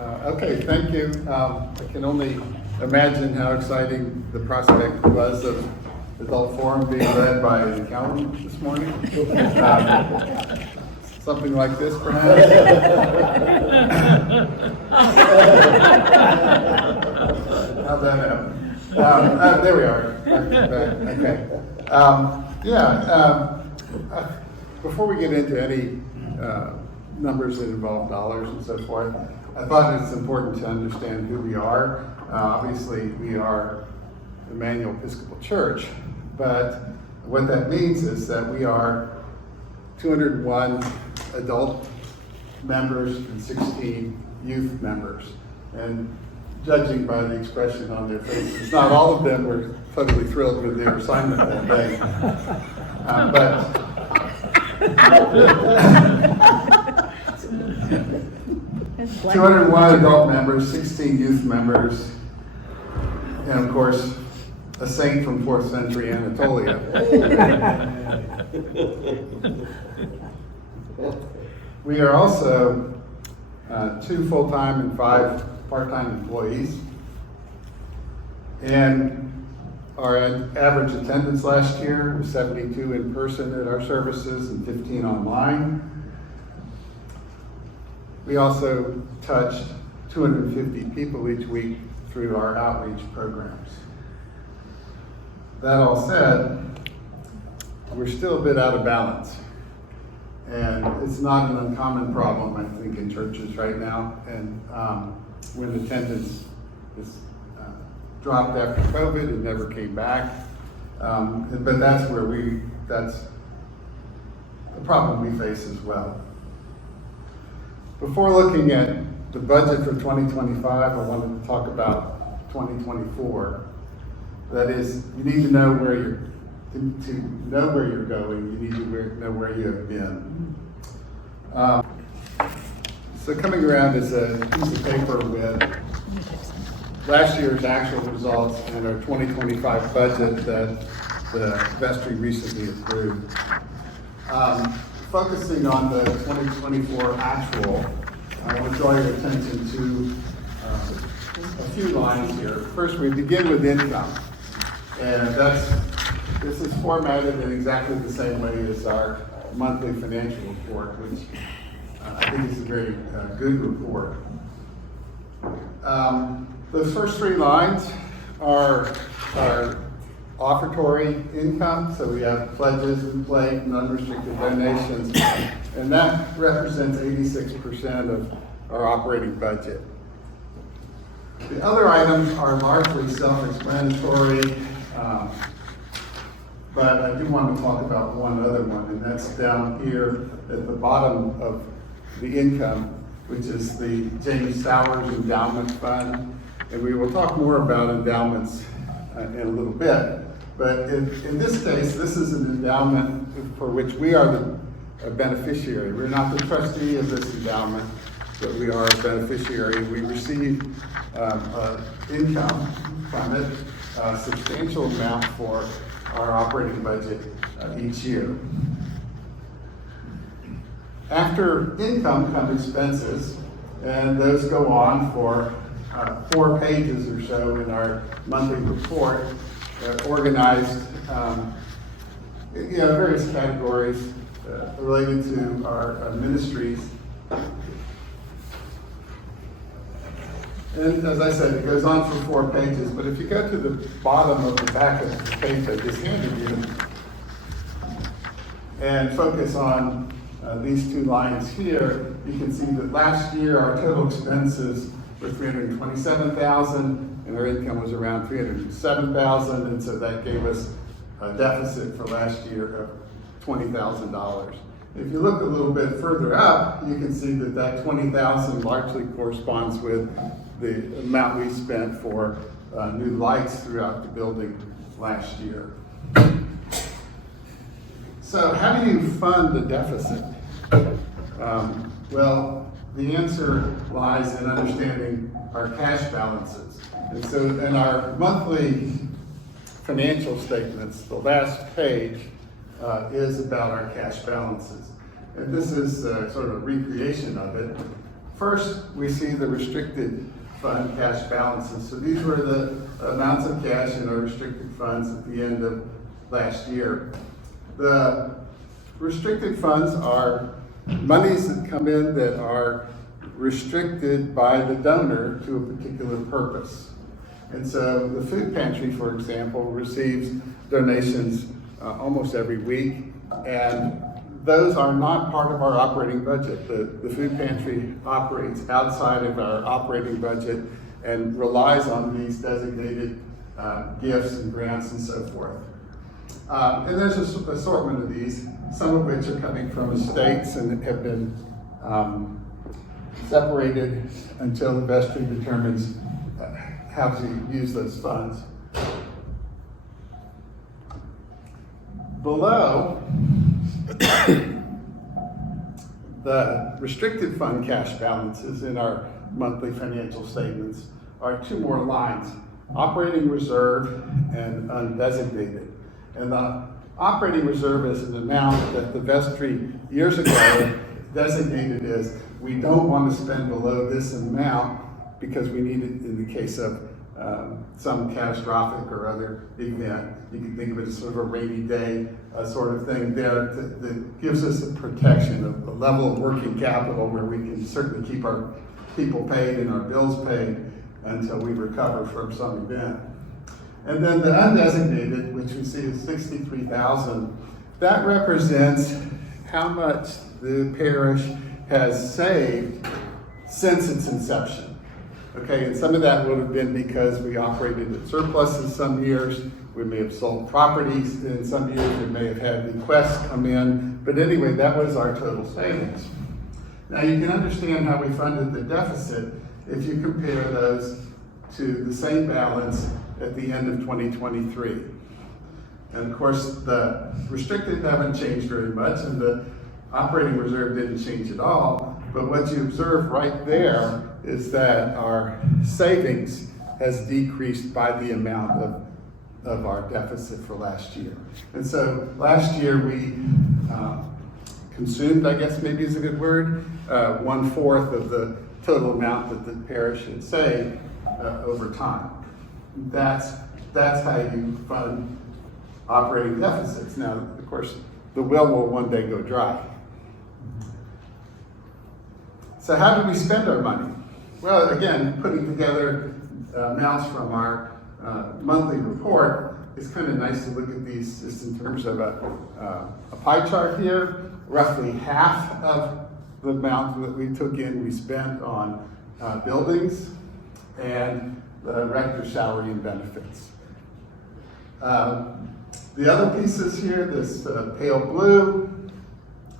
Okay, thank you. I can only imagine how exciting the prospect was of adult forum being led by an accountant this morning. Something like this, perhaps. How'd that happen? There we are. Okay. Before we get into any numbers that involve dollars and so forth, I thought it's important to understand who we are. Obviously, we are Emmanuel Episcopal Church, but what that means is that we are 201 adult members and 16 youth members. And judging by the expression on their faces, not all of them were totally thrilled with their assignment that day. But 201 adult members, 16 youth members, and of course, a saint from 4th century Anatolia. We are also 2 full-time and 5 part-time employees. And our average attendance last year was 72 in person at our services and 15 online. We also touched 250 people each week through our outreach programs. That all said, we're still a bit out of balance. And it's not an uncommon problem, I think, in churches right now. And when attendance is dropped after COVID, it never came back. But that's the problem we face as well. Before looking at the budget for 2025, I wanted to talk about 2024. That is, you need to know where you're going, you need to know where you have been. So coming around is a piece of paper with last year's actual results and our 2025 budget that the vestry recently approved. Focusing on the 2024 actual, I want to draw your attention to a few lines here. First, we begin with income. And this is formatted in exactly the same way as our monthly financial report, which I think is a very good report. Those first 3 lines are offertory income, so we have pledges and plate and unrestricted donations, and that represents 86% of our operating budget. The other items are largely self-explanatory, but I do want to talk about one other one, and that's down here at the bottom of the income, which is the James Sowers Endowment Fund. And we will talk more about endowments in a little bit. But in this case, this is an endowment for which we are a beneficiary. We're not the trustee of this endowment, but we are a beneficiary. We receive income from it, a substantial amount for our operating budget each year. After income come expenses, and those go on for 4 pages or so in our monthly report, organized various categories related to our ministries. And as I said, it goes on for 4 pages, but if you go to the bottom of the back of the page I just handed you and focus on these 2 lines here, you can see that last year our total expenses were $327,000 and our income was around $307,000, and so that gave us a deficit for last year of $20,000. If you look a little bit further up, you can see that that $20,000 largely corresponds with the amount we spent for new lights throughout the building last year. So how do you fund the deficit? Well, the answer lies in understanding our cash balances. And so in our monthly financial statements, the last page is about our cash balances. And this is sort of a recreation of it. First, we see the restricted fund cash balances. So these were the amounts of cash in our restricted funds at the end of last year. The restricted funds are monies that come in that are restricted by the donor to a particular purpose. And so the food pantry, for example, receives donations almost every week, and those are not part of our operating budget. The food pantry operates outside of our operating budget and relies on these designated gifts and grants and so forth. And there's an assortment of these, some of which are coming from estates and have been separated until the vestry determines how to use those funds. Below the restricted fund cash balances in our monthly financial statements are two more lines, operating reserve and undesignated. And the operating reserve is an amount that the vestry years ago designated as we don't want to spend below this amount because we need it in the case of some catastrophic or other event. You can think of it as sort of a rainy day sort of thing there that gives us a protection, a level of working capital where we can certainly keep our people paid and our bills paid until we recover from some event. And then the undesignated, which we see is $63,000, that represents how much the parish has saved since its inception. Okay, and some of that would have been because we operated at surpluses some years, we may have sold properties in some years, we may have had bequests come in, but anyway, that was our total savings. Now you can understand how we funded the deficit if you compare those to the same balance at the end of 2023. And of course, the restricted haven't changed very much, and the operating reserve didn't change at all, but what you observe right there is that our savings has decreased by the amount of our deficit for last year. And so last year we consumed, I guess maybe is a good word, 1/4 of the total amount that the parish had saved over time. That's how you fund operating deficits. Now, of course, the well will one day go dry. So how do we spend our money? Well, again, putting together amounts from our monthly report, it's kind of nice to look at these just in terms of a pie chart here. Roughly half of the amount that we took in, we spent on buildings and the rector's salary and benefits. The other pieces here, this pale blue,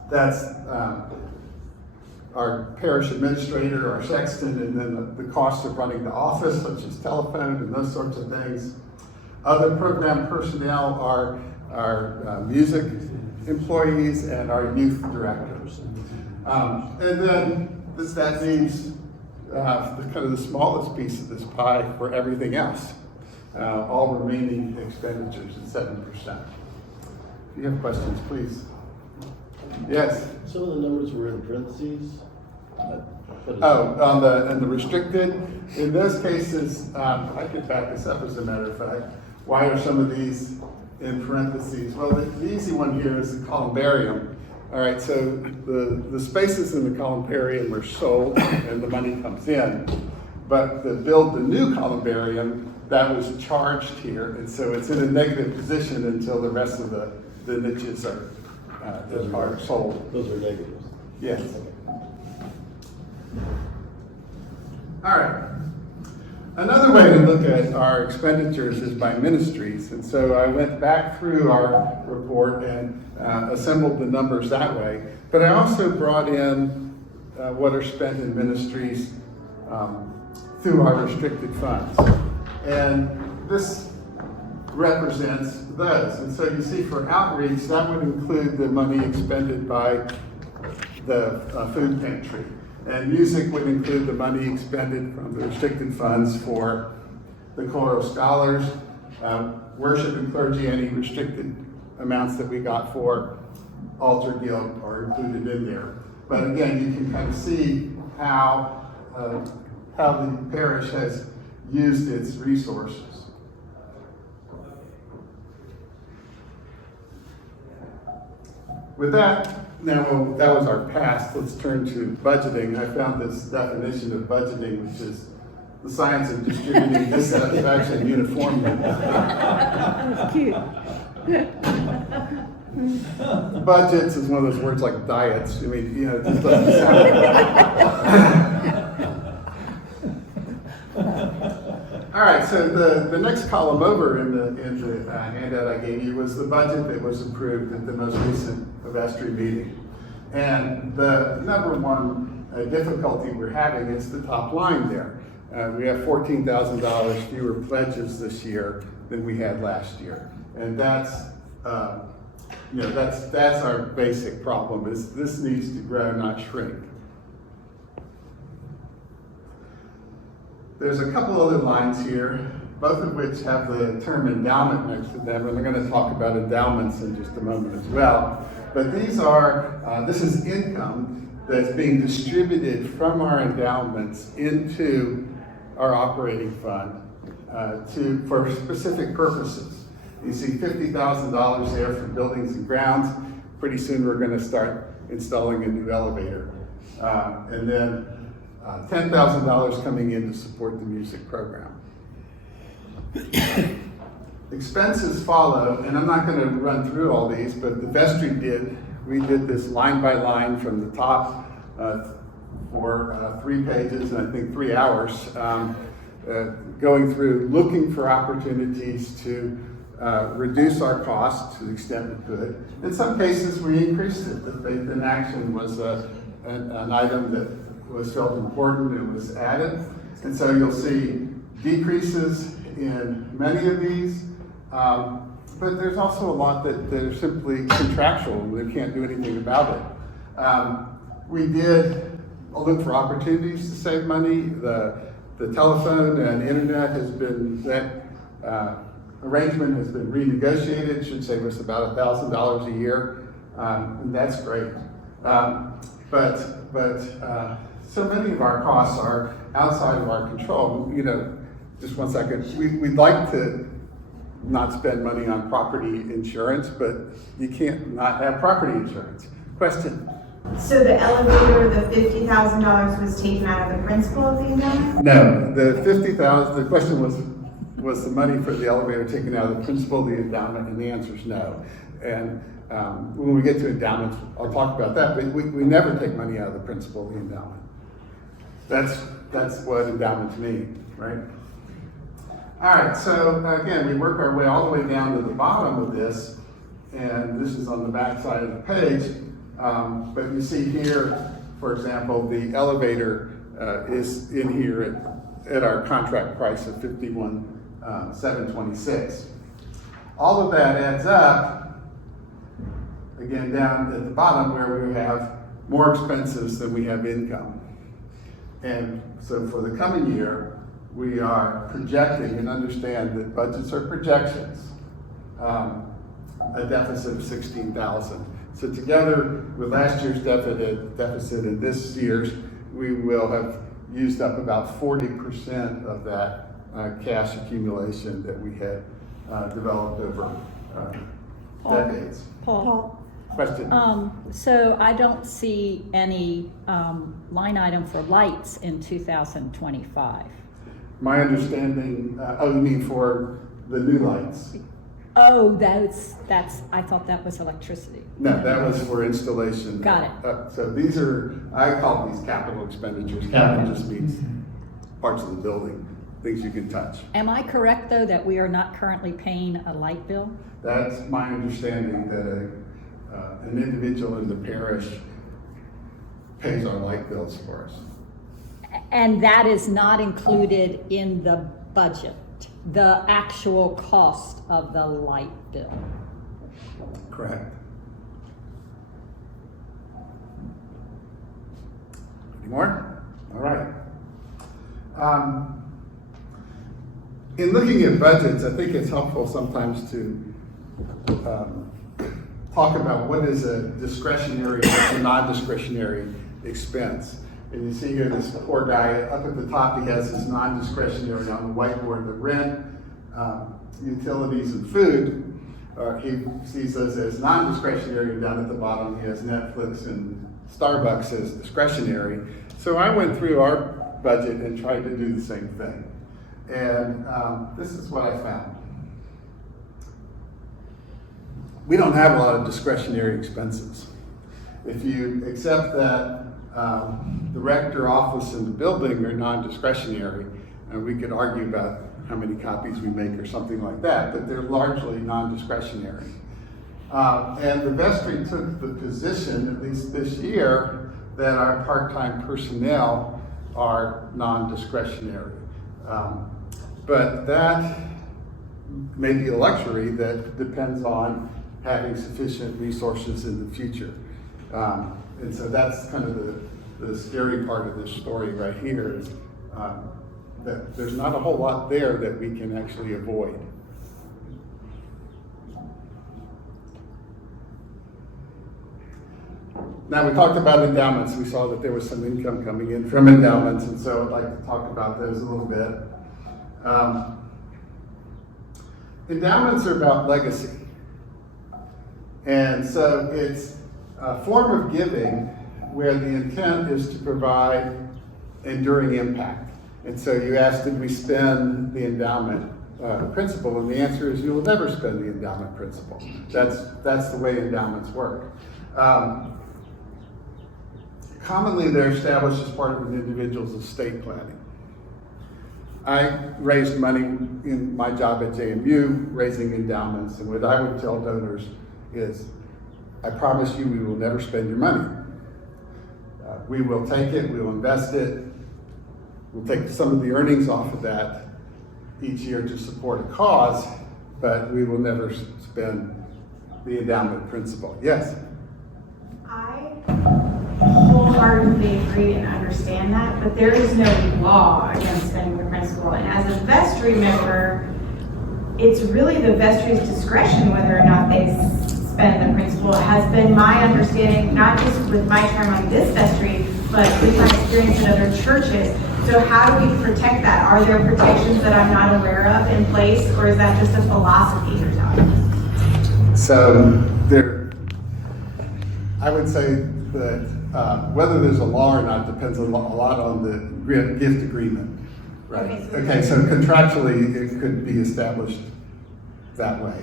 that's our parish administrator, our sexton, and then the cost of running the office, such as telephone and those sorts of things. Other program personnel are our music employees and our youth directors. And then that leaves kind of the smallest piece of this pie for everything else. All remaining expenditures at 7%. If you have questions, please. Yes? Some of the numbers were in parentheses. On the restricted, in those cases, I could back this up as a matter of fact. Why are some of these in parentheses? Well, the easy one here is the columbarium. All right, so the spaces in the columbarium are sold and the money comes in. But to build the new columbarium, that was charged here, and so it's in a negative position until the rest of the niches are sold. Those are negatives. Yes. All right. Another way to look at our expenditures is by ministries, and so I went back through our report and assembled the numbers that way. But I also brought in what are spent in ministries through our restricted funds. And this represents those. And so you see for outreach, that would include the money expended by the food pantry. And music would include the money expended from the restricted funds for the choral scholars. Worship and clergy, any restricted amounts that we got for altar guild are included in there. But again, you can kind of see how how the parish has used its resources. With that, now that was our past, let's turn to budgeting. I found this definition of budgeting, which is the science of distributing dissatisfaction uniformly. That's cute. Budgets is one of those words like diets. I mean, you know, it just doesn't sound. All right, so the next column over in the handout I gave you was the budget that was approved at the most recent vestry meeting. And the number one difficulty we're having is the top line there. We have $14,000 fewer pledges this year than we had last year. And that's, that's our basic problem, is this needs to grow, not shrink. There's a couple other lines here, both of which have the term endowment next to them, and we're going to talk about endowments in just a moment as well. But these are, this is income that's being distributed from our endowments into our operating fund for specific purposes. You see $50,000 there for buildings and grounds. Pretty soon we're going to start installing a new elevator. And then $10,000 coming in to support the music program. Expenses follow, and I'm not going to run through all these, but the vestry did. We did this line by line from the top for 3 pages and I think 3 hours, going through looking for opportunities to reduce our costs to the extent we could. In some cases, we increased it. The faith in action was an item that was felt important and was added. And so you'll see decreases in many of these, but there's also a lot that are simply contractual. We can't do anything about it. We did look for opportunities to save money. The telephone and internet has been, that arrangement has been renegotiated. It should save us about $1,000 a year, and that's great. But so many of our costs are outside of our control. You know, just one second. We'd like to not spend money on property insurance, but you can't not have property insurance. Question? So the elevator, the $50,000 was taken out of the principal of the endowment? No, the $50,000. The question was the money for the elevator taken out of the principal of the endowment, and the answer is no. And when we get to endowments, I'll talk about that. But we never take money out of the principal of the endowment. That's what endowments mean, right? All right. So again, we work our way all the way down to the bottom of this, and this is on the back side of the page. But you see here, for example, the elevator is in here at our contract price of $51,726. All of that adds up, again, down at the bottom where we have more expenses than we have income. And so for the coming year, we are projecting, and understand that budgets are projections, a deficit of $16,000. So together with last year's deficit and this year's, we will have used up about 40% of that cash accumulation that we had developed over decades. Paul, Question? so I don't see any line item for lights in 2025. My understanding, you mean for the new lights? Oh, that's, I thought that was electricity. No, that was for installation. Got it. So these are, I call these capital expenditures. Capital just means parts of the building, things you can touch. Am I correct, though, that we are not currently paying a light bill? That's my understanding, that an individual in the parish pays our light bills for us. And that is not included in the budget, the actual cost of the light bill? Correct. Any more? All right. In looking at budgets, I think it's helpful sometimes to talk about what is a discretionary, what's a non-discretionary expense. And you see here this poor guy, up at the top, he has his non-discretionary on the whiteboard, the rent, utilities, and food. He sees those as non-discretionary, and down at the bottom, he has Netflix and Starbucks as discretionary. So I went through our budget and tried to do the same thing. And this is what I found. We don't have a lot of discretionary expenses. If you accept that the rector office and the building are non-discretionary, we could argue about how many copies we make or something like that, but they're largely non-discretionary. And the vestry took the position, at least this year, that our part-time personnel are non-discretionary. But that may be a luxury that depends on having sufficient resources in the future. And so that's kind of the scary part of this story right here is that there's not a whole lot there that we can actually avoid. Now, we talked about endowments. We saw that there was some income coming in from endowments, and so I'd like to talk about those a little bit. Endowments are about legacy. And so it's a form of giving where the intent is to provide enduring impact. And so you asked, did we spend the endowment principle? And the answer is you will never spend the endowment principle. That's the way endowments work. Commonly, they're established as part of an individual's estate planning. I raised money in my job at JMU, raising endowments, and what I would tell donors is, I promise you we will never spend your money. We will take it, we will invest it, we'll take some of the earnings off of that each year to support a cause, but we will never spend the endowment principle. Yes? I wholeheartedly agree and understand that, but there is no law against spending the principal. And as a vestry member, it's really the vestry's discretion whether or not they spend the principal. It has been my understanding, not just with my term on this vestry, but with my experience in other churches. So how do we protect that? Are there protections that I'm not aware of in place, or is that just a philosophy you're telling us? So I would say that whether there's a law or not depends a lot on the gift agreement, right? Okay, so contractually it could be established that way.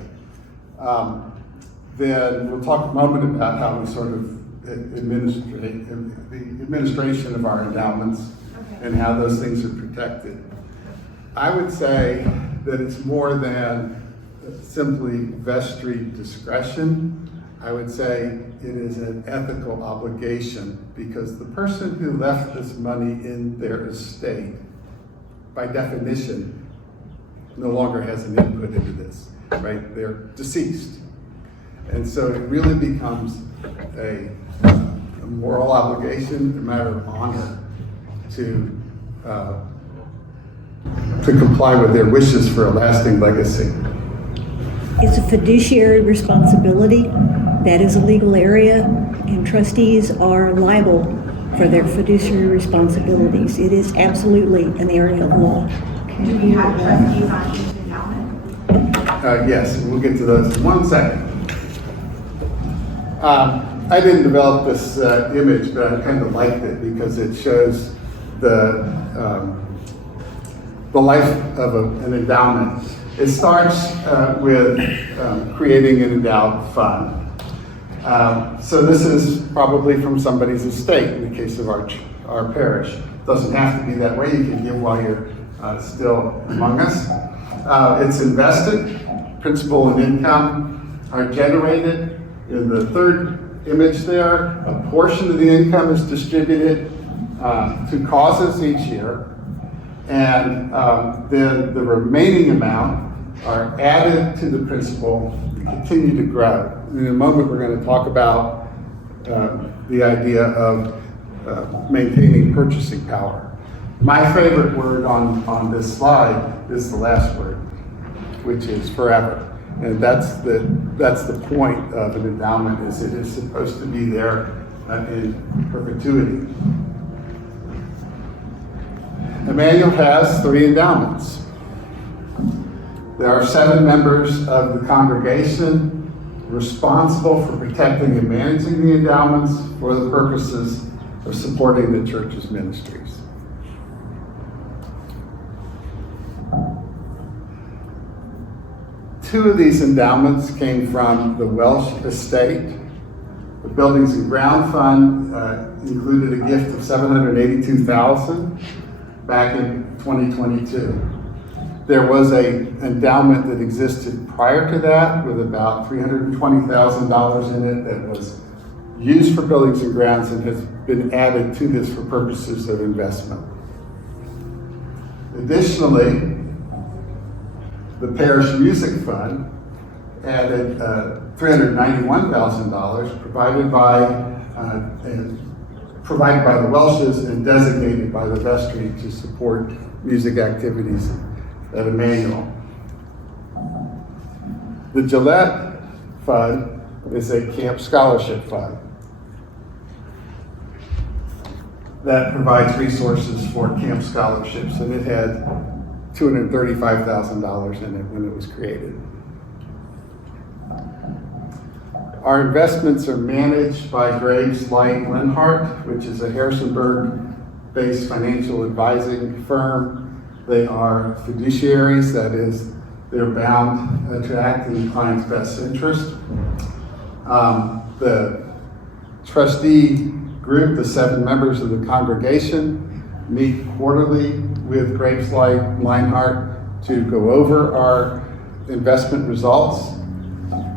Then we'll talk a moment about how we sort of administrate the administration of our endowments and how those things are protected. I would say that it's more than simply vestry discretion. I would say it is an ethical obligation because the person who left this money in their estate, by definition, no longer has an input into this, right? They're deceased. And so it really becomes a moral obligation, a matter of honor to comply with their wishes for a lasting legacy. It's a fiduciary responsibility. That is a legal area, and trustees are liable for their fiduciary responsibilities. It is absolutely an area of law. Do we have trustees on each endowment? Yes, we'll get to those in 1 second. I didn't develop this image, but I kind of liked it because it shows the life of an endowment. It starts with creating an endowed fund. So this is probably from somebody's estate in the case of our parish. It doesn't have to be that way. You can give while you're still among us. It's invested. Principal and income are generated. In the third image there, a portion of the income is distributed to causes each year. And then the remaining amount are added to the principal and continue to grow. In a moment, we're going to talk about the idea of maintaining purchasing power. My favorite word on this slide is the last word, which is forever. And that's the point of an endowment, is it is supposed to be there in perpetuity. manual has 3 endowments. There are 7 members of the congregation responsible for protecting and managing the endowments for the purposes of supporting the church's ministries. Two of these endowments came from the Welsh estate. The Buildings and Ground Fund included a gift of $782,000 back in 2022. There was an endowment that existed prior to that with about $320,000 in it that was used for buildings and grounds and has been added to this for purposes of investment. Additionally, the Parish Music Fund added $391,000 provided by the Welshes and designated by the vestry to support music activities at Emmanuel. The Gillette Fund is a camp scholarship fund that provides resources for camp scholarships, and it had $235,000 in it when it was created. Our investments are managed by Graves Light Lenhart, which is a Harrisonburg-based financial advising firm. They are fiduciaries, that is, they're bound to act in the client's best interest. The trustee group, the 7 members of the congregation, meet quarterly with Graves Light Lenhart to go over our investment results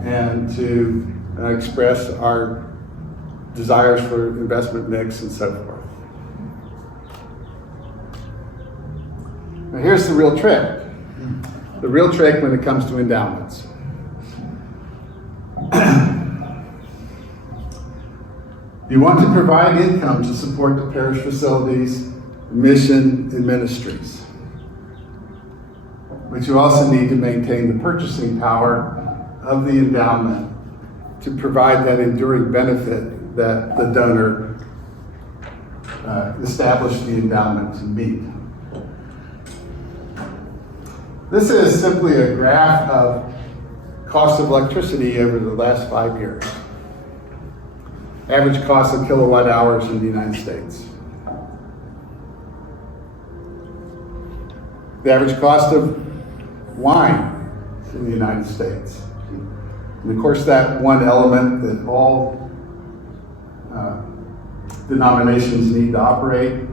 and to express our desires for investment mix and so forth. Now here's the real trick. The real trick when it comes to endowments. You want to provide income to support the parish facilities, mission, and ministries. But you also need to maintain the purchasing power of the endowment to provide that enduring benefit that the donor established the endowment to meet. This is simply a graph of cost of electricity over the last 5 years. Average cost of kilowatt hours in the United States. The average cost of wine in the United States. And of course, that one element that all denominations need to operate.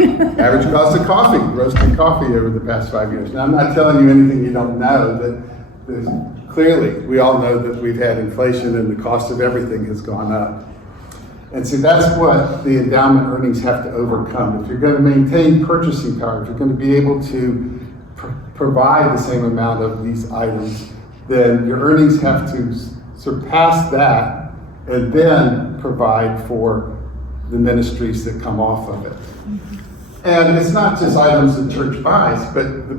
Average cost of coffee, roasted coffee over the past 5 years. Now, I'm not telling you anything you don't know, but clearly, we all know that we've had inflation and the cost of everything has gone up. And see, that's what the endowment earnings have to overcome. If you're going to maintain purchasing power, if you're going to be able to provide the same amount of these items, then your earnings have to surpass that and then provide for the ministries that come off of it. And it's not just items the church buys, but the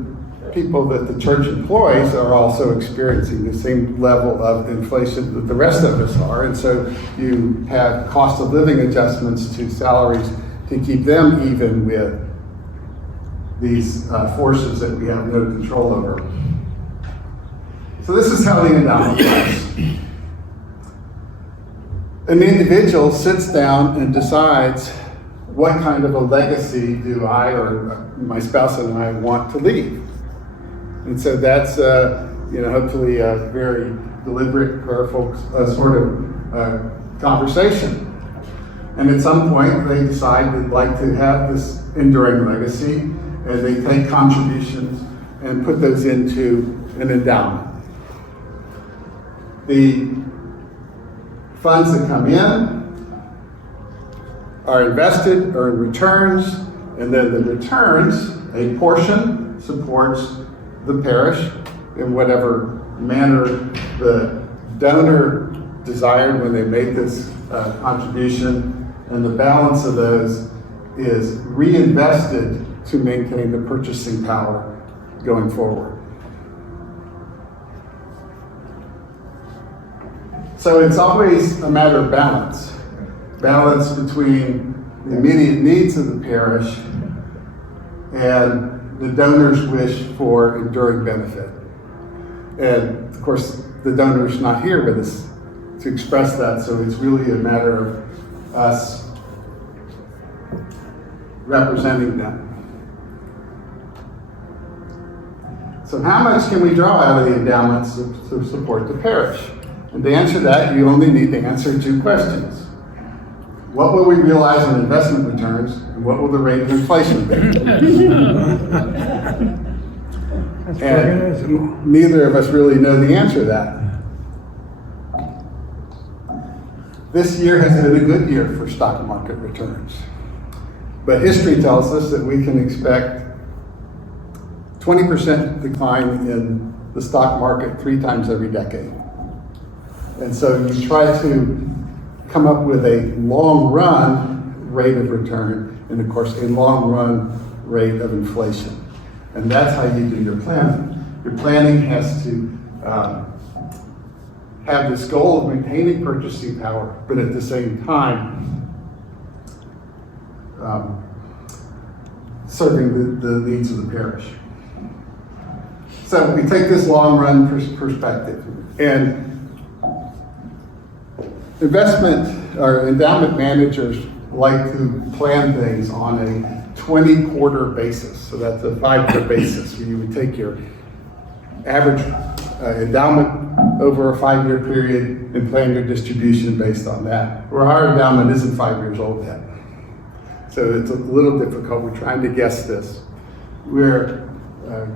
people that the church employs are also experiencing the same level of inflation that the rest of us are. And so you have cost of living adjustments to salaries to keep them even with these forces that we have no control over. So this is how the endowment works. An individual sits down and decides, what kind of a legacy do I or my spouse and I want to leave? And so that's, hopefully a very deliberate, careful sort of conversation. And at some point, they decide they'd like to have this enduring legacy, and they take contributions and put those into an endowment. The funds that come in are invested, earn returns, and then the returns, a portion supports the parish in whatever manner the donor desired when they made this contribution, and the balance of those is reinvested to maintain the purchasing power going forward. So it's always a matter of balance. Balance between the immediate needs of the parish and the donor's wish for enduring benefit. And of course, the donor's not here with us to express that, so it's really a matter of us representing them. So how much can we draw out of the endowments to support the parish? And to answer that, you only need to answer two questions. What will we realize in investment returns, and what will the rate of inflation be? And neither of us really know the answer to that. This year has been a good year for stock market returns. But history tells us that we can expect 20% decline in the stock market 3 times every decade. And so you try to come up with a long run rate of return and of course a long run rate of inflation. And that's how you do your planning. Your planning has to have this goal of maintaining purchasing power, but at the same time serving the needs of the parish. So we take this long run perspective, and investment or endowment managers like to plan things on a 20-quarter basis. So that's a 5-year basis. You would take your average endowment over a 5-year period and plan your distribution based on that. Where our endowment isn't 5 years old yet. So it's a little difficult. We're trying to guess this. We're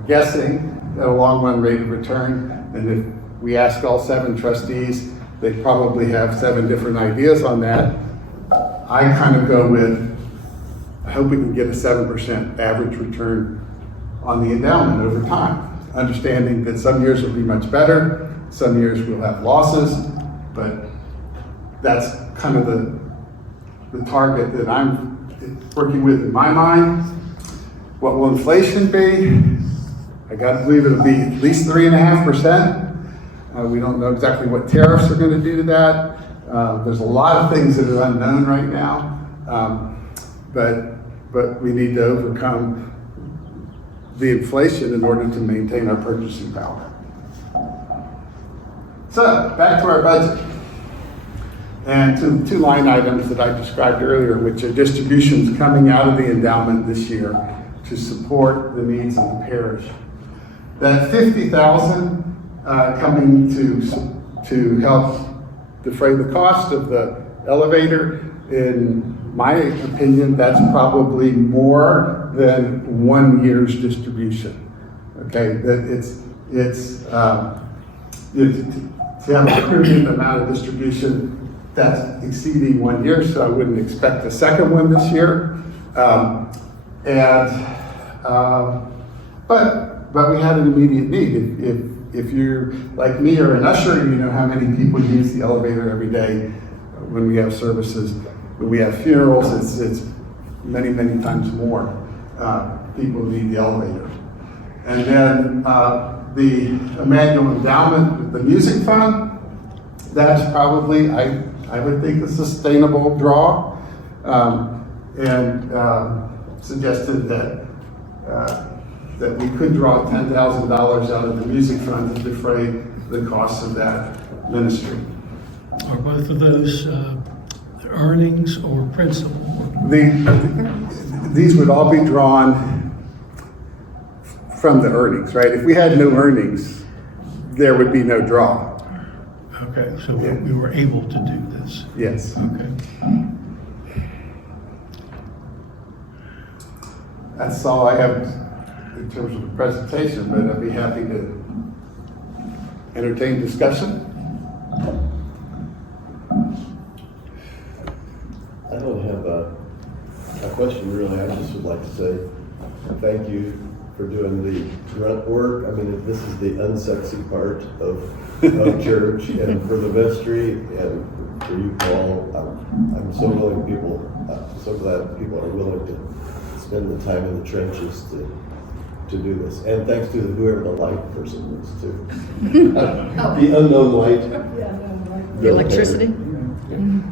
guessing at a long run rate of return, and if we ask all 7 trustees, they probably have 7 different ideas on that. I kind of go with, I hope we can get a 7% average return on the endowment over time, understanding that some years will be much better, some years we'll have losses, but that's kind of the target that I'm working with in my mind. What will inflation be? I got to believe it'll be at least 3.5%. We don't know exactly what tariffs are going to do to that. There's a lot of things that are unknown right now, but we need to overcome the inflation in order to maintain our purchasing power. So back to our budget and to the 2 line items that I described earlier, which are distributions coming out of the endowment this year to support the needs of the parish. That $50,000 coming to help defray the cost of the elevator, in my opinion, that's probably more than 1 year's distribution. Okay, that it's to have a prudent amount of distribution that's exceeding 1 year, so I wouldn't expect a second one this year. But we had an immediate need. If you're like me or an usher, you know how many people use the elevator every day when we have services. When we have funerals, it's many, many times more people need the elevator. And then the Emmanuel Endowment, the music fund, that's probably, I would think, a sustainable draw, and suggested that we could draw $10,000 out of the music fund to defray the costs of that ministry. Are both of those earnings or principal? These would all be drawn from the earnings, right? If we had no earnings, there would be no draw. Okay, so we were able to do this. Yes. Okay. That's all I have in terms of the presentation, but I'd be happy to entertain discussion. I don't have a question really. I just would like to say thank you for doing the grunt work. I mean, this is the unsexy part of church, and for the vestry and for you, Paul. I'm so so glad people are willing to spend the time in the trenches to do this. And thanks to whoever the light person is too. The unknown light. The electricity?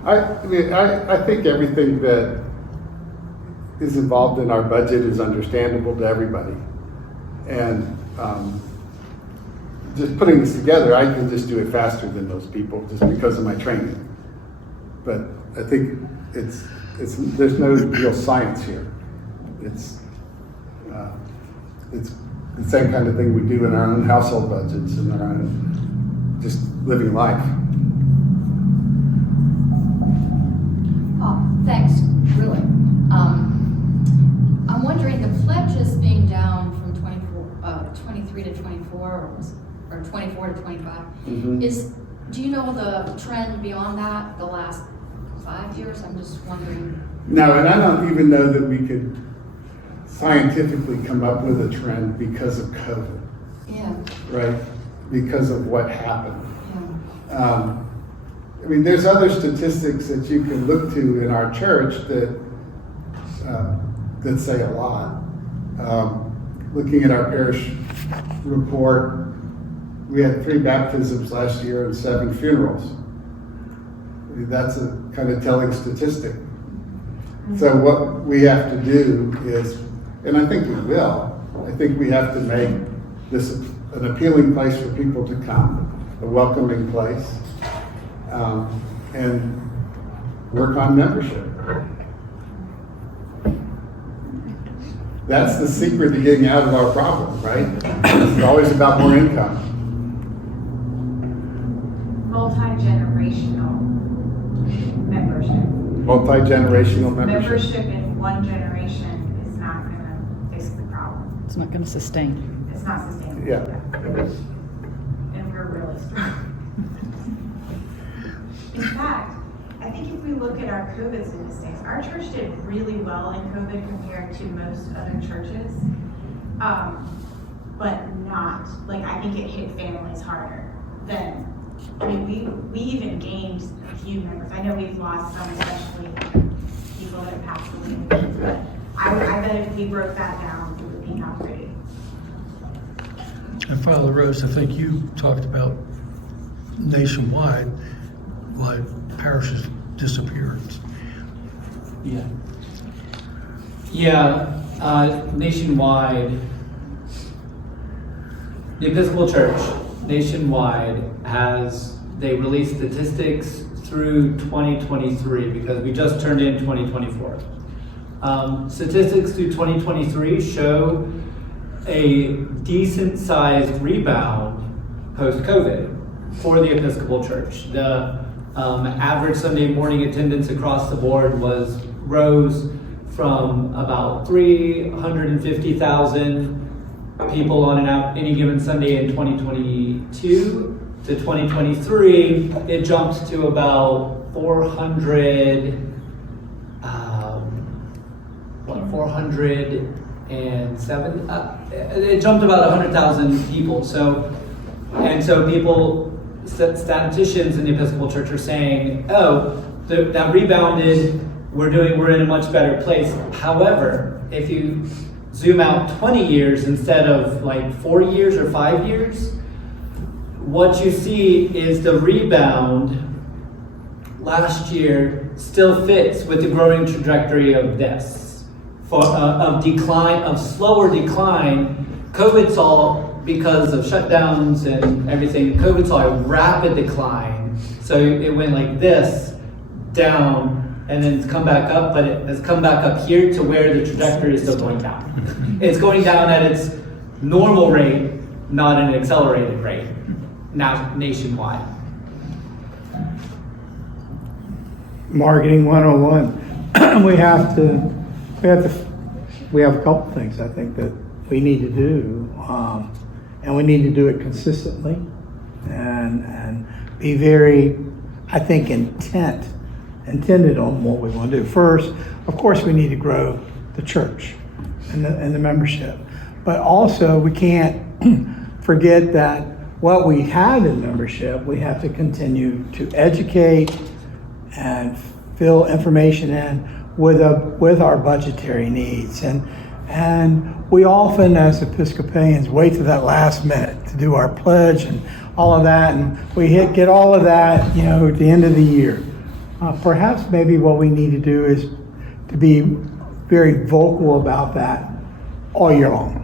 I think everything that is involved in our budget is understandable to everybody. And just putting this together, I can just do it faster than those people just because of my training. But I think there's no real science here. It's the same kind of thing we do in our own household budgets and our own just living life. Thanks, really. I'm wondering, the pledges being down from 23 to 24, or 24 to 25, do you know the trend beyond that, the last 5 years? I'm just wondering. No, and I don't even know that we could scientifically come up with a trend because of COVID, Yeah, right? Because of what happened. yeah. I mean, there's other statistics that you can look to in our church that say a lot. Looking at our parish report, we had 3 baptisms last year and 7 funerals. I mean, that's a kind of telling statistic. So what we have to do is, and I think we will, I think we have to make this an appealing place for people to come, a welcoming place. And work on membership. That's the secret to getting out of our problem, right? It's always about more income. Multi-generational membership. Multi-generational membership. Membership in one generation is not gonna fix the problem. It's not going to sustain. It's not sustainable. Yeah. And we're really strong. In fact, I think if we look at our COVID statistics, our church did really well in COVID compared to most other churches. But not, like, I think it hit families harder than, I mean, we even gained a few members. I know we've lost some, especially people that have passed away, but I bet if we broke that down, it would be not pretty. And Father Rose, I think you talked about nationwide, like parishes disappearance. Nationwide, the Episcopal Church nationwide they released statistics through 2023 because we just turned in 2024. Statistics through 2023 show a decent sized rebound post-COVID for the Episcopal Church. The average Sunday morning attendance across the board rose from about 350,000 people on any given Sunday in 2022 to 2023. It jumped to about 407. It jumped about 100,000 people. So people. Statisticians in the Episcopal Church are saying, that rebounded, we're in a much better place. However, if you zoom out 20 years instead of like 4 years or 5 years, what you see is the rebound last year still fits with the growing trajectory of deaths, of slower decline. COVID saw, because of shutdowns and everything, COVID saw a rapid decline. So it went like this, down, and then it's come back up, but it has come back up here to where the trajectory is still going down. It's going down at its normal rate, not at an accelerated rate, now nationwide. Marketing 101. We have a couple things I think that we need to do, and we need to do it consistently and be very, I think, intended on what we want to do. First, of course, we need to grow the church and the membership, but also we can't forget that what we have in membership, we have to continue to educate and fill information in with our budgetary needs. And we often, as Episcopalians, wait to that last minute to do our pledge and all of that, and we get all of that, at the end of the year. Perhaps maybe what we need to do is to be very vocal about that all year long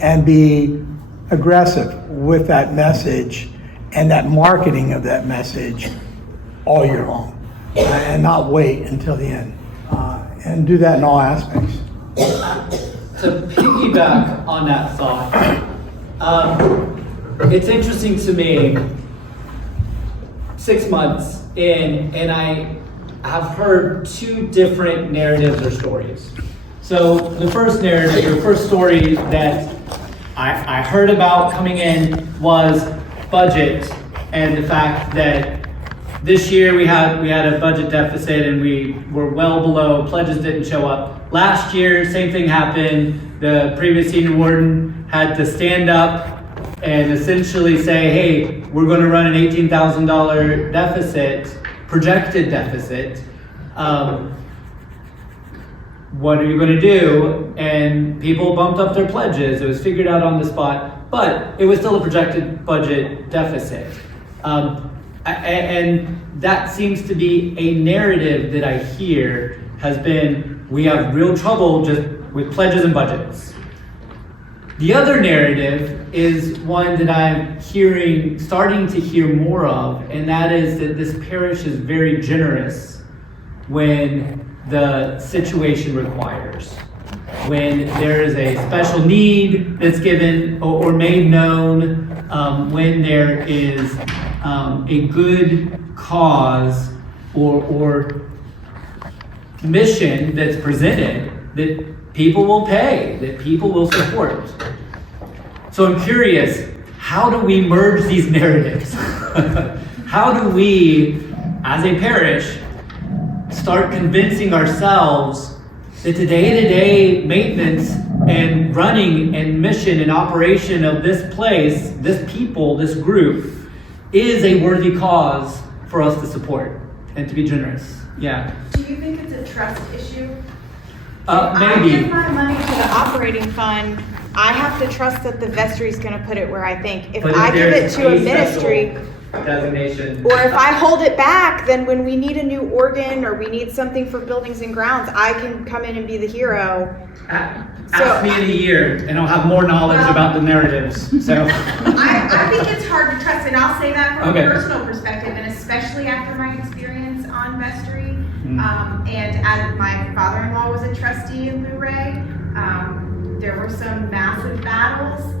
and be aggressive with that message and that marketing of that message all year long, and not wait until the end, and do that in all aspects. To piggyback on that thought, it's interesting to me, 6 months in, and I have heard two different narratives or stories. So the first narrative, or first story that I heard about coming in was budget, and the fact that this year we had a budget deficit and we were well below, pledges didn't show up. Last year, same thing happened. The previous senior warden had to stand up and essentially say, hey, we're going to run an $18,000 deficit, projected deficit. What are you going to do? And people bumped up their pledges. It was figured out on the spot, but it was still a projected budget deficit. And that seems to be a narrative that I hear has been, we have real trouble just with pledges and budgets. The other narrative is one that I'm starting to hear more of, and that is that this parish is very generous when the situation requires. When there is a special need that's given or made known, when there is a good cause or mission that's presented, that people will pay, that people will support. So I'm curious, how do we merge these narratives? How do we, as a parish, start convincing ourselves that the day-to-day maintenance and running and mission and operation of this place, this people, this group, is a worthy cause for us to support and to be generous? Yeah. Do you think it's a trust issue? Maybe. I give my money to the operating fund, I have to trust that the vestry is going to put it where I think. If I give it to a ministry, designation, or if I hold it back, then when we need a new organ or we need something for buildings and grounds, I can come in and be the hero. Ask me in a year and I'll have more knowledge about the narratives. So I think it's hard to trust, and I'll say that from Okay. a personal perspective, and especially after my experience on vestry. And as my father-in-law was a trustee in Luray, there were some massive battles.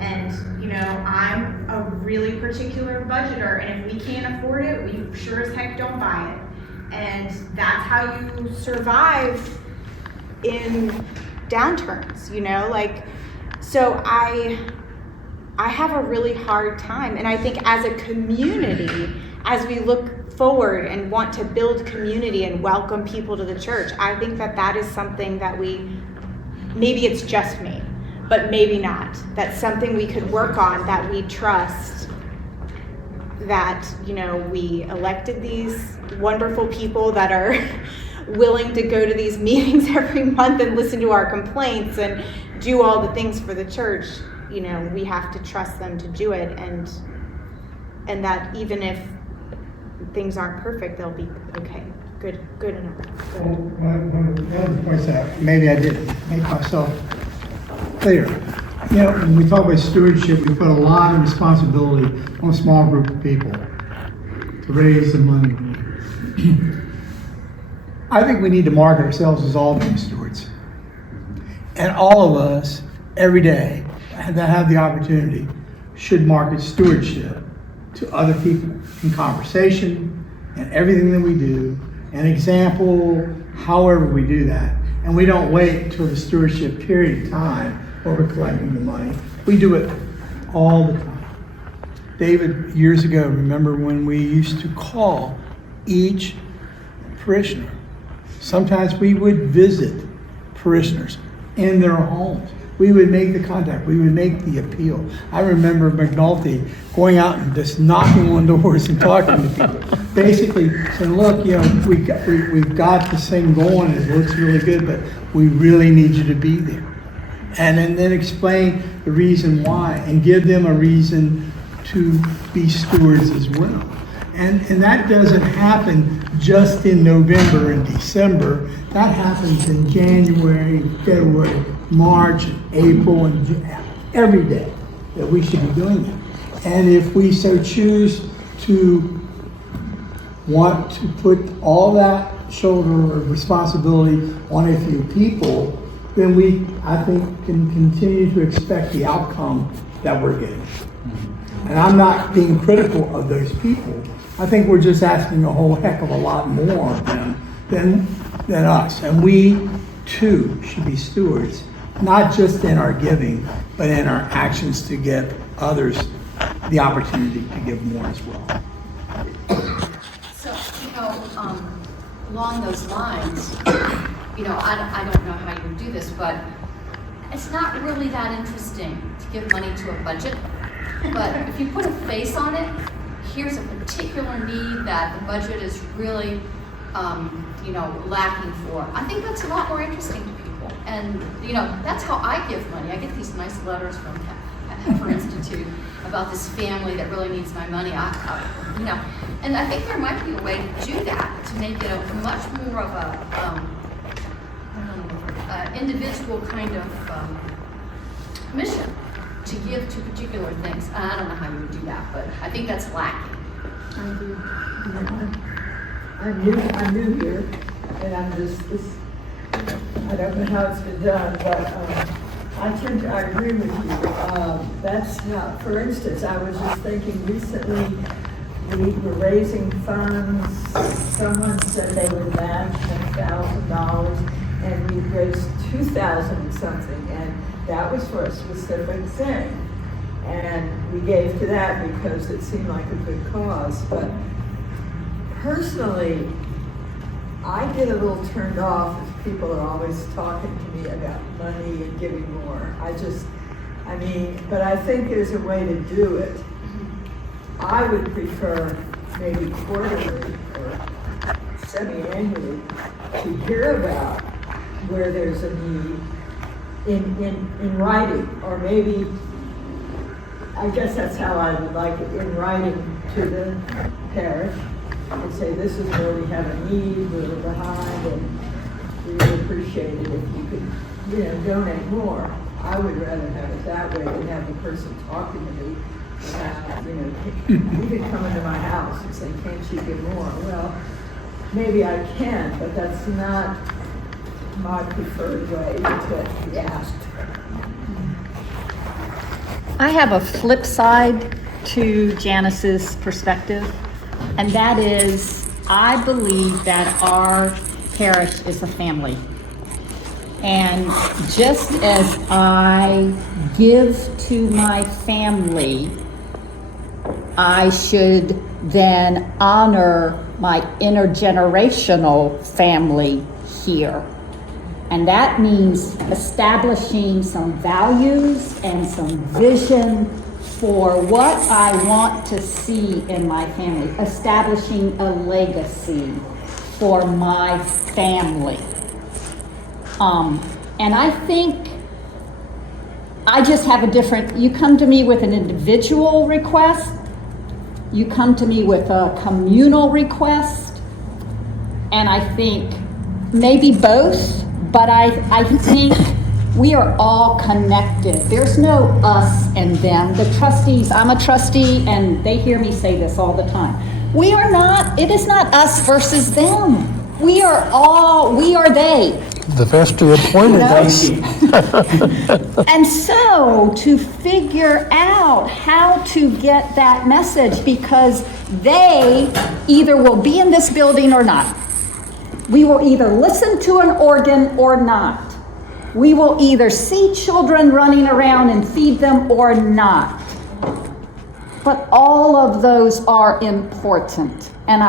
And you know, I'm a really particular budgeter, and if we can't afford it, we sure as heck don't buy it. And that's how you survive in downturns, you know, like, so I have a really hard time. And I think as a community, as we look forward and want to build community and welcome people to the church, I think that is something that maybe it's just me, but maybe not. That's something we could work on, that we trust that, you know, we elected these wonderful people that are willing to go to these meetings every month and listen to our complaints and do all the things for the church. You know, we have to trust them to do it, and that even if things aren't perfect, they'll be okay. Good enough. One of the points that maybe I didn't make myself clear. You know, when we talk about stewardship, we put a lot of responsibility on a small group of people to raise the money. I think we need to market ourselves as all being stewards. And all of us, every day, that have the opportunity, should market stewardship to other people in conversation and everything that we do, an example, however we do that. And we don't wait till the stewardship period of time where we're collecting the money. We do it all the time. David, years ago, remember when we used to call each parishioner? Sometimes we would visit parishioners in their homes. We would make the contact. We would make the appeal. I remember McNulty going out and just knocking on doors and talking to people. Basically saying, look, you know, we've got this thing going. It looks really good, but we really need you to be there. And then explain the reason why and give them a reason to be stewards as well. And that doesn't happen just in November and December. That happens in January, February, March, April, and every day that we should be doing that. And if we so choose to want to put all that shoulder of responsibility on a few people, then we, I think, can continue to expect the outcome that we're getting. And I'm not being critical of those people. I think we're just asking a whole heck of a lot more of them than us. And we, too, should be stewards, not just in our giving, but in our actions to give others the opportunity to give more as well. So, along those lines, I don't know how you would do this, but it's not really that interesting to give money to a budget. But if you put a face on it, here's a particular need that the budget is really, lacking for. I think that's a lot more interesting to people. And, that's how I give money. I get these nice letters from Heifer Institute about this family that really needs my money. And I think there might be a way to do that, to make it a much more of a, individual kind of mission to give to particular things. I don't know how you would do that, but I think that's lacking. I do. I'm new here, and I'm just, I don't know how it's been done, but I agree with you. That's how, for instance, I was just thinking recently, we were raising funds. Someone said they would match $10,000, and we raised 2,000 and something, and that was for a specific thing. And we gave to that because it seemed like a good cause. But personally, I get a little turned off if people are always talking to me about money and giving more. But I think there's a way to do it. I would prefer maybe quarterly or semi-annually to hear about where there's a need in writing, or maybe, I guess that's how I would like it, in writing to the parish, and say, this is where we have a need, we're behind, and we would appreciate it if you could, donate more. I would rather have it that way than have the person talking to me about, you could come into my house and say, can't you give more? Well, maybe I can, but that's not my preferred way to be asked. I have a flip side to Janice's perspective, and that is, I believe that our parish is a family. And just as I give to my family, I should then honor my intergenerational family here. And that means establishing some values and some vision for what I want to see in my family, establishing a legacy for my family. And I think I just have a different, you come to me with an individual request, you come to me with a communal request, and I think maybe both, but I think we are all connected. There's no us and them. The trustees, I'm a trustee, and they hear me say this all the time. We are not, it is not us versus them. We are they. The vestry appointed us. And so to figure out how to get that message, because they either will be in this building or not. We will either listen to an organ or not. We will either see children running around and feed them or not. But all of those are important. And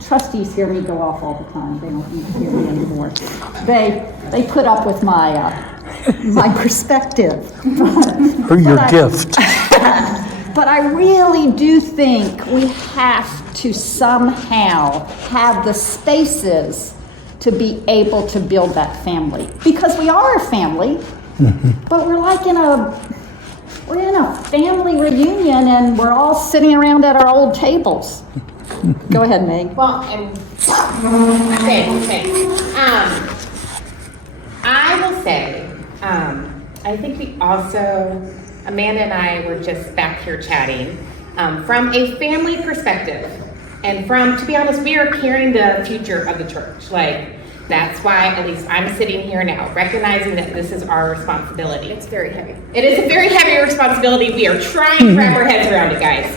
trustees hear me go off all the time. They don't need to hear me anymore. They put up with my perspective. Or your gift. But I really do think we have to somehow have the spaces to be able to build that family. Because we are a family, but we're like we're in a family reunion and we're all sitting around at our old tables. Go ahead, Meg. Well, and thanks. I will say, I think we also, Amanda and I were just back here chatting, from a family perspective. And from, to be honest, we are carrying the future of the church. Like, that's why at least I'm sitting here now, recognizing that this is our responsibility. It's very heavy. It is a very heavy responsibility. We are trying to wrap our heads around it, guys.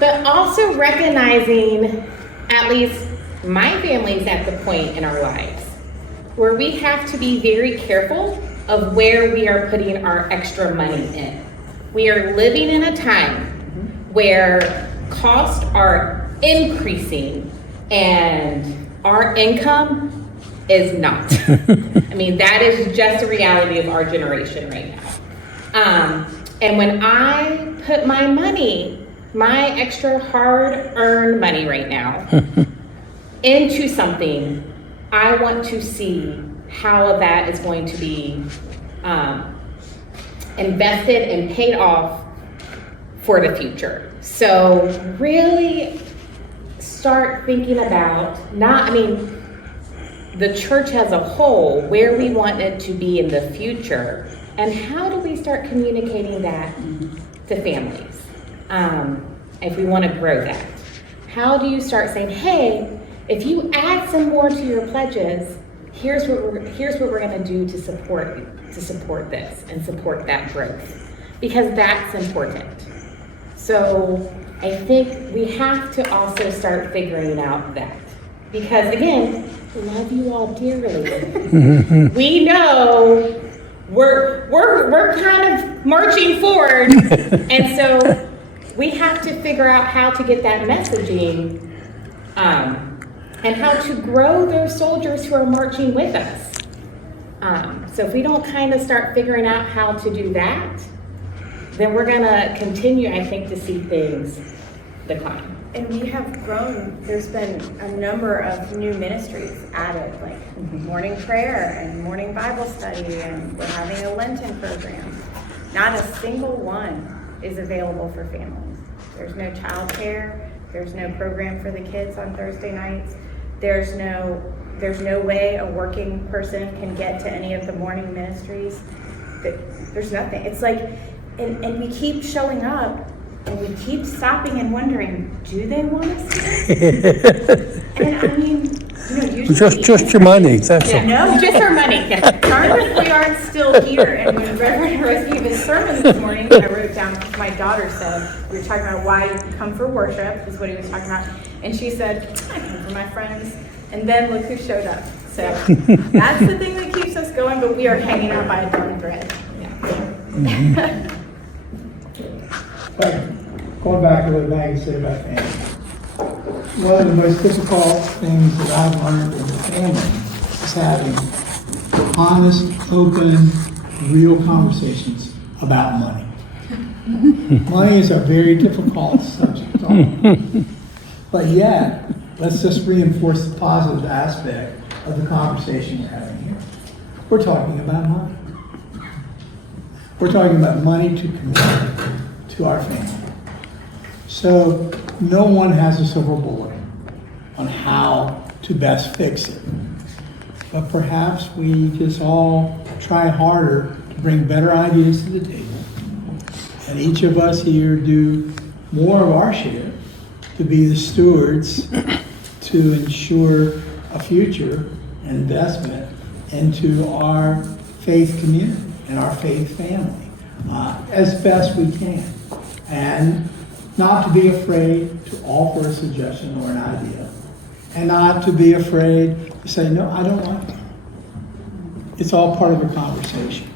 But also recognizing, at least my family's at the point in our lives where we have to be very careful of where we are putting our extra money in. We are living in a time where costs are increasing and our income is not. I mean, that is just a reality of our generation right now. And when I put my money, my extra hard-earned money right now, into something, I want to see how that is going to be invested and paid off for the future. So really start thinking about the church as a whole, where we want it to be in the future, and how do we start communicating that to families? If we want to grow that, how do you start saying, hey, if you add some more to your pledges, here's what we're going to do to support this and support that growth, because that's important. So I think we have to also start figuring out that, because again, love you all dearly. We know we're kind of marching forward, and so we have to figure out how to get that messaging, and how to grow those soldiers who are marching with us. So if we don't kind of start figuring out how to do that, then we're gonna continue, I think, to see things decline. And we have grown, there's been a number of new ministries added, like morning prayer and morning Bible study, and we're having a Lenten program. Not a single one is available for families. There's no childcare, there's no program for the kids on Thursday nights. There's no way a working person can get to any of the morning ministries. There's nothing. It's like, and we keep showing up and we keep stopping and wondering, do they want us here? And I mean, usually Just your money, that's all. No, just our money. darn if we aren't still here. And when Reverend Rose gave his sermon this morning, I wrote down, my daughter said, we were talking about why you come for worship, is what he was talking about. And she said, I come for my friends. And then look who showed up. So that's the thing that keeps us going, but we are hanging out by a darn thread. Yeah. But going back to what Maggie said about family, one of the most difficult things that I've learned in the family is having honest, open, real conversations about money. Money is a very difficult subject to talk about. But yet, let's just reinforce the positive aspect of the conversation we're having here. We're talking about money. We're talking about money to commit to our family. So no one has a silver bullet on how to best fix it. But perhaps we just all try harder to bring better ideas to the table. And each of us here do more of our share to be the stewards to ensure a future and investment into our faith community and our faith family as best we can. And not to be afraid to offer a suggestion or an idea. And not to be afraid to say, no, I don't like it. It's all part of a conversation.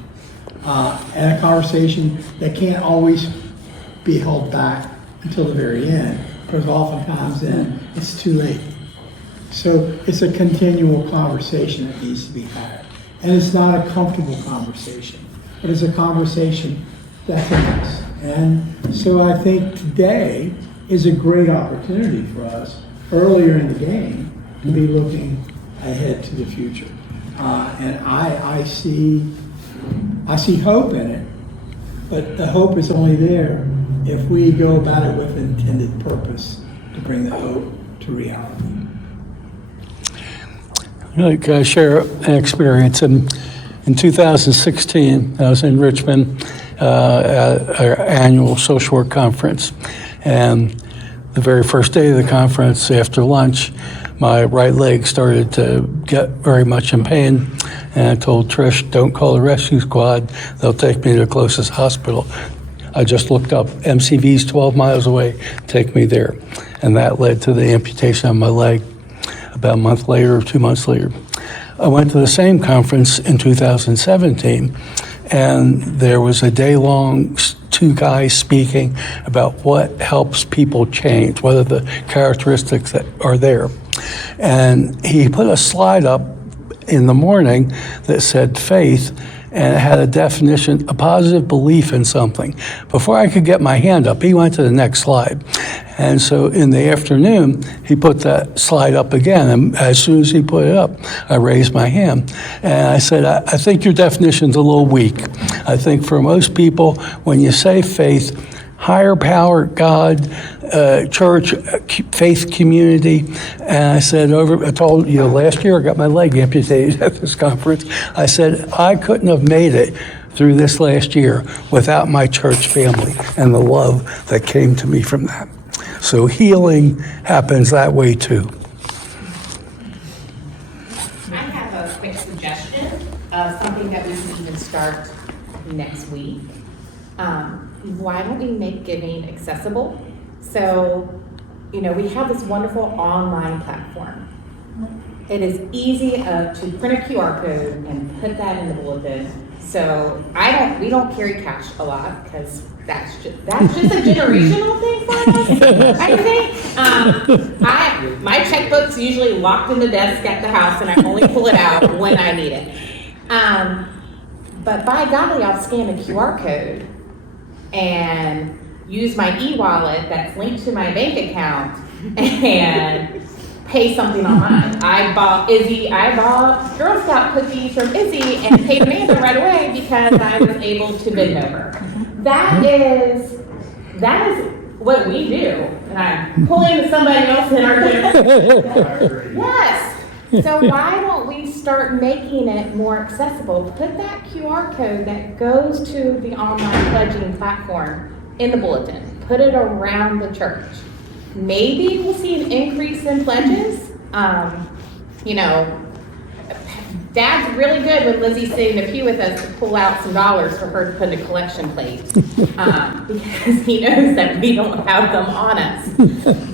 And a conversation that can't always be held back until the very end, because oftentimes then it's too late. So it's a continual conversation that needs to be had. And it's not a comfortable conversation, but it's a conversation that connects. And so I think today is a great opportunity for us, earlier in the game, to be looking ahead to the future. And I see hope in it, but the hope is only there if we go about it with intended purpose to bring the hope to reality. Like share an experience. In 2016, I was in Richmond at our annual social work conference, and the very first day of the conference, after lunch, my right leg started to get very much in pain, and I told Trish, "Don't call the rescue squad; they'll take me to the closest hospital." I just looked up MCV's 12 miles away, take me there, and that led to the amputation of my leg. About a month later, or 2 months later, I went to the same conference in 2017, and there was a day-long, two guys speaking about what helps people change, what are the characteristics that are there. And he put a slide up in the morning that said faith, and it had a definition, a positive belief in something. Before I could get my hand up, he went to the next slide. And so in the afternoon, he put that slide up again. And as soon as he put it up, I raised my hand. And I said, I think your definition's a little weak. I think for most people, when you say faith, higher power, God, church, faith community. And I said, I told you, last year I got my leg amputated at this conference. I said, I couldn't have made it through this last year without my church family and the love that came to me from that. So healing happens that way too. I have a quick suggestion of something that we can even start next week. Why don't we make giving accessible? So, we have this wonderful online platform. It is easy to print a QR code and put that in the bulletin. So we don't carry cash a lot because that's just a generational thing for us, I think. My checkbook's usually locked in the desk at the house and I only pull it out when I need it. But by golly, I'll scan a QR code and use my e-wallet that's linked to my bank account and pay something online. I bought Girl Scout cookies from Izzy and paid Amanda right away because I was able to bend over. That is what we do. And I'm pulling to somebody else in our generation. Yes. So why don't we start making it more accessible? Put that QR code that goes to the online pledging platform in the bulletin. Put it around the church. Maybe we'll see an increase in pledges. Dad's really good when Lizzie's sitting in the pew with us to pull out some dollars for her to put in a collection plate because he knows that we don't have them on us.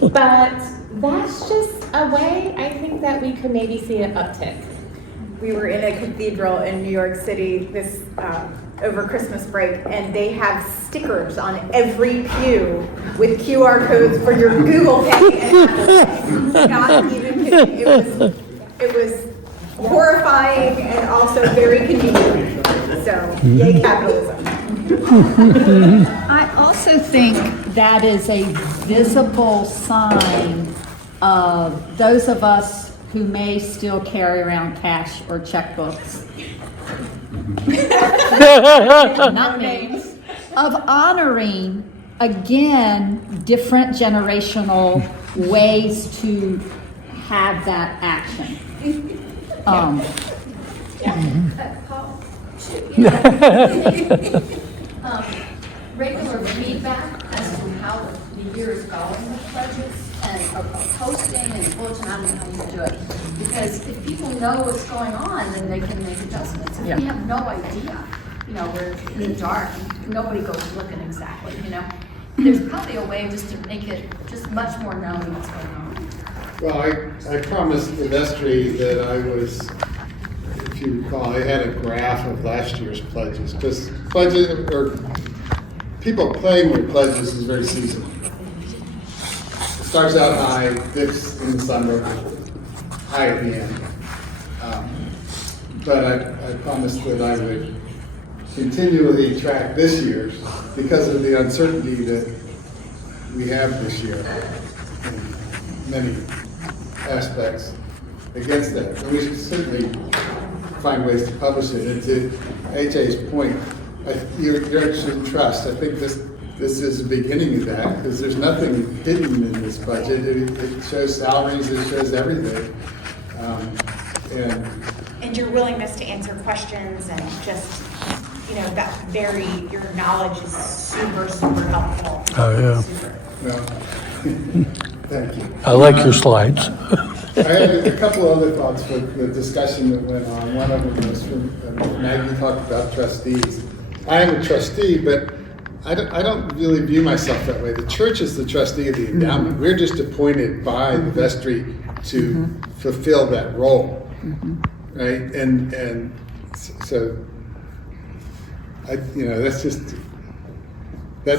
But that's just a way I think that we could maybe see an uptick. We were in a cathedral in New York City this over Christmas break, and they have stickers on every pew with QR codes for your Google Pay and Apple Pay. Not even kidding. It was horrifying and also very convenient. So, yay capitalism. I also think that is a visible sign of those of us who may still carry around cash or checkbooks. Not names. Of honoring, again, different generational ways to have that action. Regular feedback as to how the year is going with pledges and posting and bulletin, I don't know how you do it. Because if people know what's going on, then they can make adjustments. If we have no idea, we're in the dark, nobody goes looking exactly, There's probably a way just to make it just much more known what's going on. Well, I promised the vestry that I was, if you recall, I had a graph of last year's pledges, because pledges, or people playing with pledges is very seasonal. It starts out high, dips in the summer, high at the end. But I promised that I would continually track this year because of the uncertainty that we have this year in many aspects against that. And we should certainly find ways to publish it. And to AJ's point, you're interested in trust. I think this this is the beginning of that, because there's nothing hidden in this budget. It shows salaries, it shows everything. And your willingness to answer questions and just, your knowledge is super, super helpful. Oh, yeah. Super. Well, thank you. I like your slides. I had a couple other thoughts for the discussion that went on. One of them was from Maggie talked about trustees. I am a trustee, but I don't really view myself that way. The church is the trustee of the endowment. We're just appointed by the vestry to fulfill that role, right? And so, that's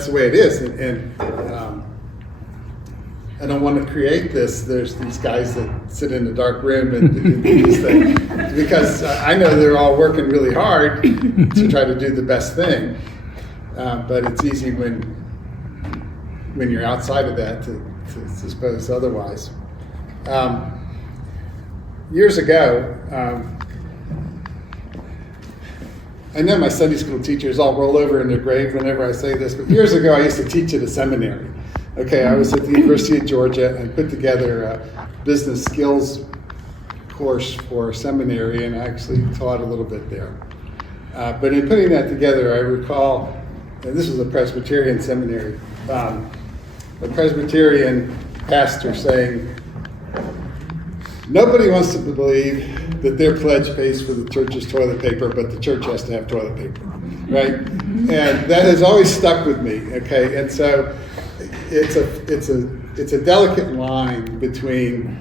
the way it is. And I don't want to create this. There's these guys that sit in a dark room and do these things, because I know they're all working really hard to try to do the best thing. But it's easy when you're outside of that to suppose otherwise. Years ago, I know my Sunday school teachers all roll over in their grave whenever I say this, but years ago I used to teach at a seminary. Okay, I was at the University of Georgia and put together a business skills course for seminary, and I actually taught a little bit there. But in putting that together, I recall, and this was a Presbyterian seminary, a Presbyterian pastor saying, nobody wants to believe that their pledge pays for the church's toilet paper, but the church has to have toilet paper, right? And that has always stuck with me, okay? And so it's a delicate line between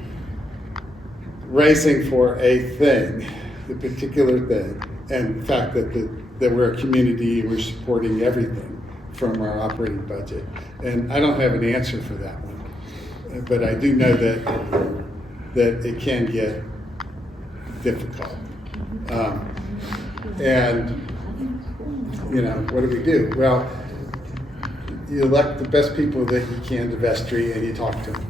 raising for a thing, the particular thing, and the fact that we're a community and we're supporting everything from our operating budget. And I don't have an answer for that one, but I do know that it can get difficult. And, what do we do? Well, you elect the best people that you can to vestry and you talk to them.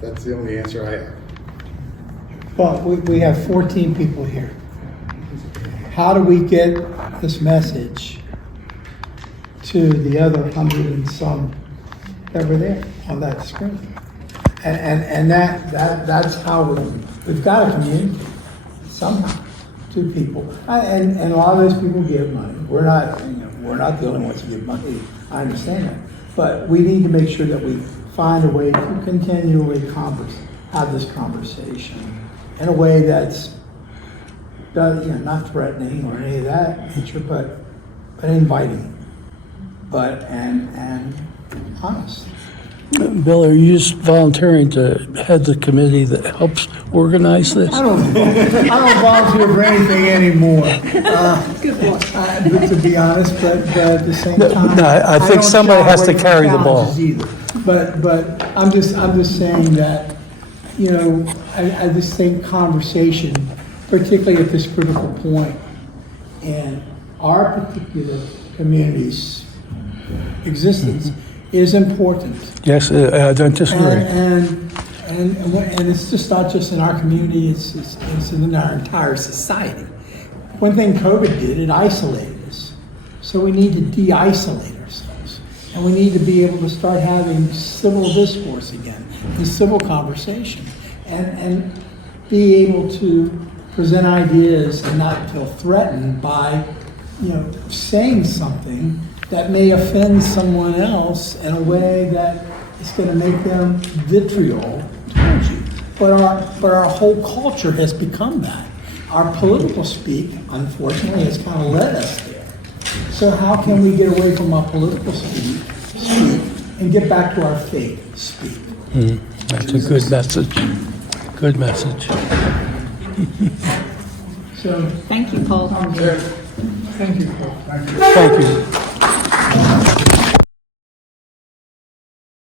That's the only answer I have. Well, we have 14 people here. How do we get this message to the other 100 and some that were there on that screen? And that's how we've got to communicate somehow to people. And a lot of those people give money. We're not the only ones who give money. I understand that. But we need to make sure that we find a way to continually have this conversation in a way that's not threatening or any of that nature, but inviting, and honest. Bill, are you just volunteering to head the committee that helps organize this? I don't volunteer for anything anymore. But to be honest, but at the same time, No, I think don't somebody shy has away to from carry the ball. challenges either. But I'm just saying that, I just think conversation, particularly at this critical point in our particular community's existence, is important. Yes, I don't disagree. And it's just not just in our community, it's in our entire society. One thing COVID did, it isolated us. So we need to de-isolate ourselves. And we need to be able to start having civil discourse again, and civil conversation, and be able to present ideas and not feel threatened by, saying something that may offend someone else in a way that is going to make them vitriol towards you. But our whole culture has become that. Our political speak, unfortunately, has kind of led us there. So how can we get away from our political speak and get back to our faith speak? That's a good message. Good message. So Thank you, Paul. Thank you, Paul. Thank you. Thank you.